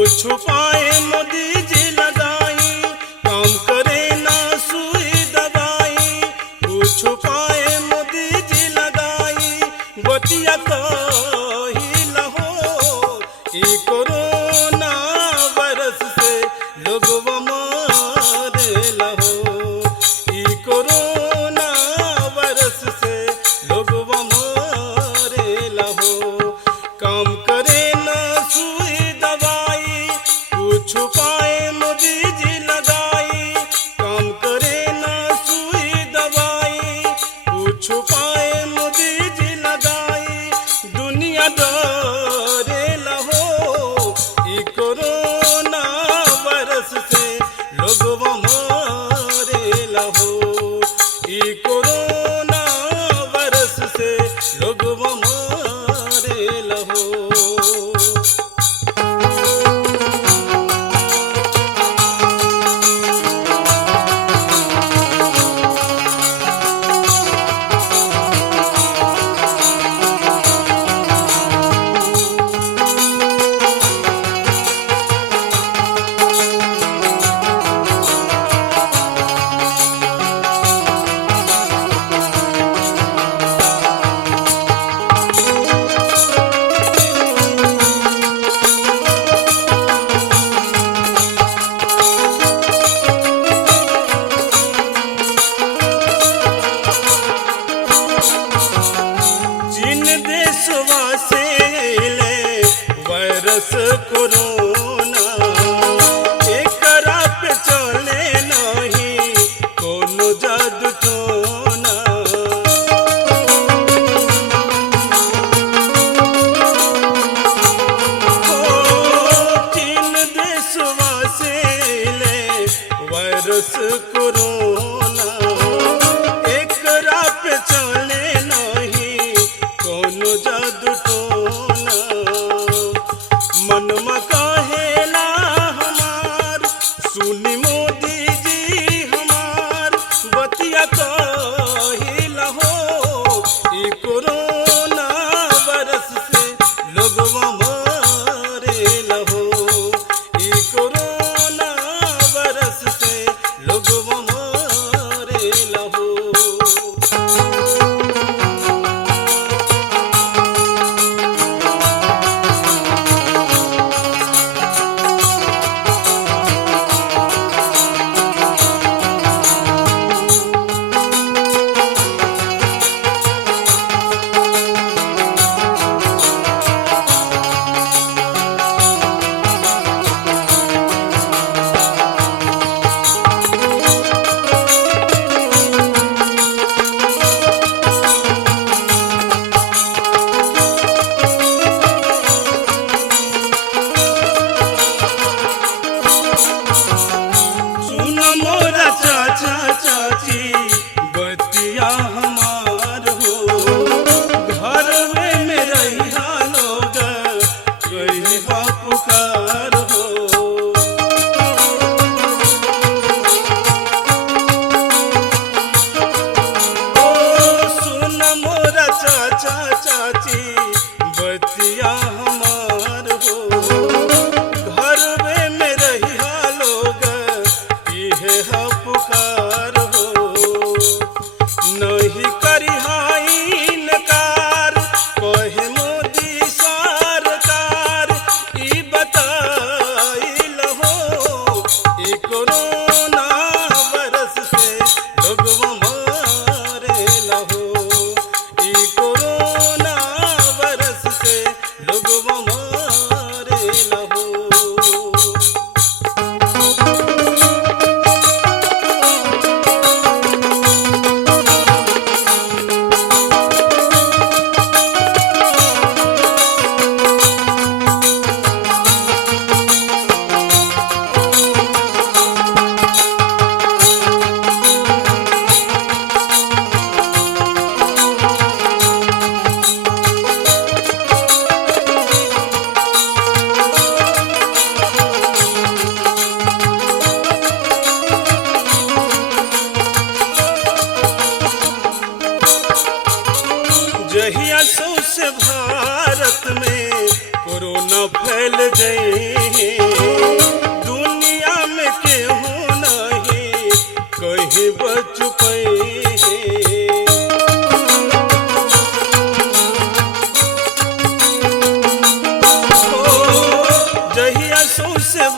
कुछ उपाय मोदी जी लगाई, काम करे ना सुई दवाई। कुछ उपाय मोदी जी लगाई, बतिया कही लहो। ई कोरोना वायरस से लोगवा मारे लहो। ई कोरोना वायरस से लोगवा मारे लहो। काम करे ना सुई दवाई, कुछ उपाय मोदी जी लगाई। काम करे ना सुई दवाई, कुछ उपाय मोदी जी लगाई। दुनिया डरे लहो। ई कोरोना वायरस से लोगवा मारे लहो। ई कोरोना वायरस से लोगवा मारे लहो। जिन देशवा से अइले वायरस कोरोना, एकरा पे चले नहीं कोनो जादू टोना। जिन देशवा से अइले वायरस कोरोना, एकरा पे चले नहीं कोनो जादू टोना। मन में काहे चल गई, दुनिया में केहू नहीं कहीं बच पाई। जहिया सौंसे